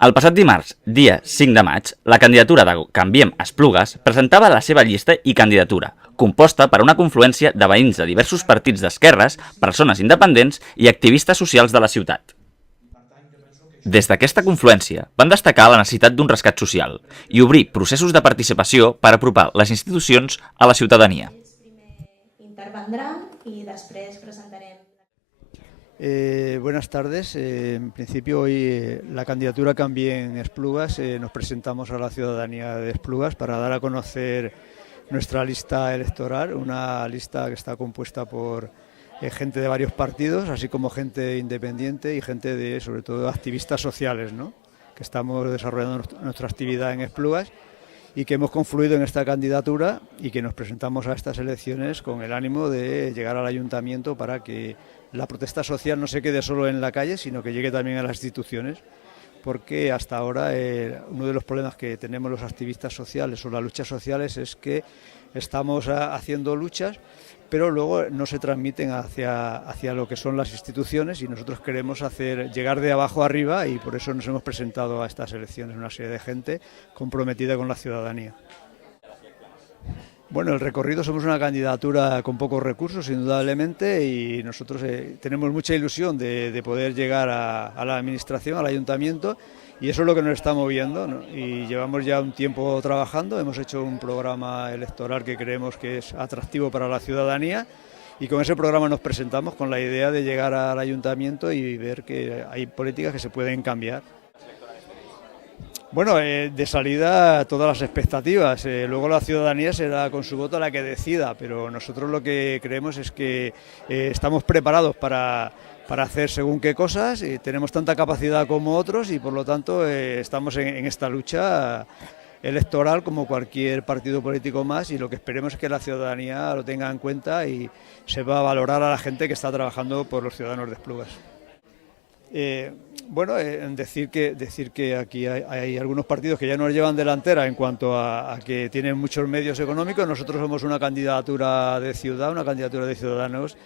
El passat dimarts, dia 5 de maig, la candidatura de Canviem Esplugues presentava la seva llista i candidatura, composta per una confluència de veïns de diversos partits d'esquerres, persones independents i activistes socials de la ciutat. Des d'aquesta confluència van destacar la necessitat d'un rescat social i obrir processos de participació per apropar les institucions a la ciutadania. Intervendran y después presentarem. Buenas tardes. En principio hoy la candidatura Canviem Esplugues nos presentamos a la ciudadanía de Esplugues para dar a conocer nuestra lista electoral, una lista que está compuesta por gente de varios partidos, así como gente independiente y gente de, sobre todo, activistas sociales, ¿no? Que estamos desarrollando nuestra actividad en Esplugues y que hemos confluido en esta candidatura y que nos presentamos a estas elecciones con el ánimo de llegar al ayuntamiento para que la protesta social no se quede solo en la calle, sino que llegue también a las instituciones, porque hasta ahora uno de los problemas que tenemos los activistas sociales o las luchas sociales es que estamos haciendo luchas, pero luego no se transmiten hacia lo que son las instituciones, y nosotros queremos llegar de abajo arriba, y por eso nos hemos presentado a estas elecciones una serie de gente comprometida con la ciudadanía. Bueno, el recorrido, somos una candidatura con pocos recursos, indudablemente, y nosotros tenemos mucha ilusión de poder llegar a la administración, al ayuntamiento, y eso es lo que nos está moviendo, ¿no? Y llevamos ya un tiempo trabajando, hemos hecho un programa electoral que creemos que es atractivo para la ciudadanía, y con ese programa nos presentamos con la idea de llegar al ayuntamiento y ver que hay políticas que se pueden cambiar. Bueno, de salida todas las expectativas, luego la ciudadanía será con su voto la que decida, pero nosotros lo que creemos es que estamos preparados para hacer según qué cosas, y tenemos tanta capacidad como otros, y por lo tanto estamos en esta lucha electoral como cualquier partido político más, y lo que esperemos es que la ciudadanía lo tenga en cuenta y sepa valorar a la gente que está trabajando por los ciudadanos de Esplugues. Bueno, decir que aquí hay algunos partidos que ya nos llevan delantera en cuanto a que tienen muchos medios económicos. Nosotros somos una candidatura de ciudad, una candidatura de ciudadanos,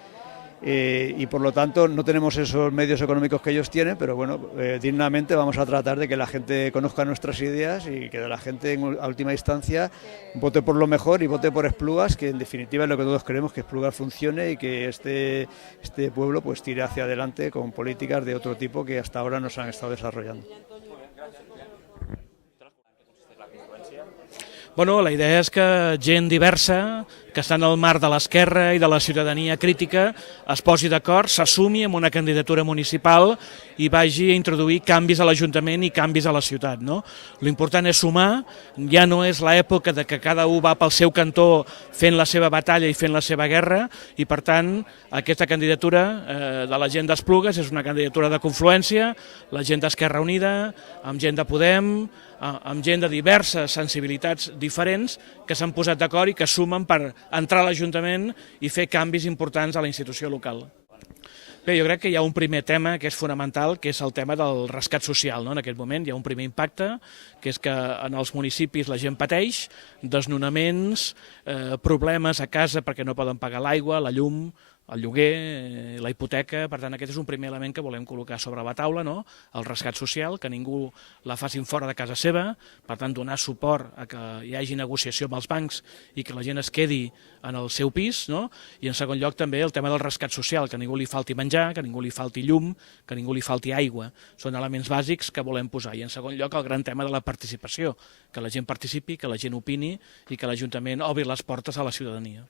y por lo tanto no tenemos esos medios económicos que ellos tienen, pero bueno, dignamente vamos a tratar de que la gente conozca nuestras ideas y que la gente en última instancia vote por lo mejor y vote por Esplugues, que en definitiva es lo que todos queremos, que Esplugues funcione y que este pueblo pues tire hacia adelante con políticas de otro tipo que hasta ahora no se han estado desarrollando. Bueno, la idea és que gent diversa, que està en el marc de l'esquerra i de la ciutadania crítica, es posi d'acord, s'assumi amb una candidatura municipal i vagi a introduir canvis a l'Ajuntament i canvis a la ciutat, no? L'important és sumar, ja no és l'època de que cada un va pel seu cantó fent la seva batalla i fent la seva guerra, i per tant aquesta candidatura de la gent d'Esplugues és una candidatura de confluència, la gent d'Esquerra Unida, amb gent de Podem, amb gent de diverses sensibilitats diferents que s'han posat d'acord i que sumen per entrar a l'Ajuntament i fer canvis importants a la institució local. Bé, jo crec que hi ha un primer tema que és fonamental, que és el tema del rescat social, no? En aquest moment hi ha un primer impacte, que és que en els municipis la gent pateix desnonaments, problemes a casa perquè no poden pagar l'aigua, la llum, el lloguer, la hipoteca. Per tant, aquest és un primer element que volem col·locar sobre la taula, no? El rescat social, que ningú la facin fora de casa seva, per tant, donar suport a que hi hagi negociació amb els bancs i que la gent es quedi en el seu pis, no? I en segon lloc també el tema del rescat social, que a ningú li falti menjar, que a ningú li falti llum, que a ningú li falti aigua. Són elements bàsics que volem posar. I en segon lloc el gran tema de la participació, que la gent participi, que la gent opini i que l'Ajuntament obri les portes a la ciutadania.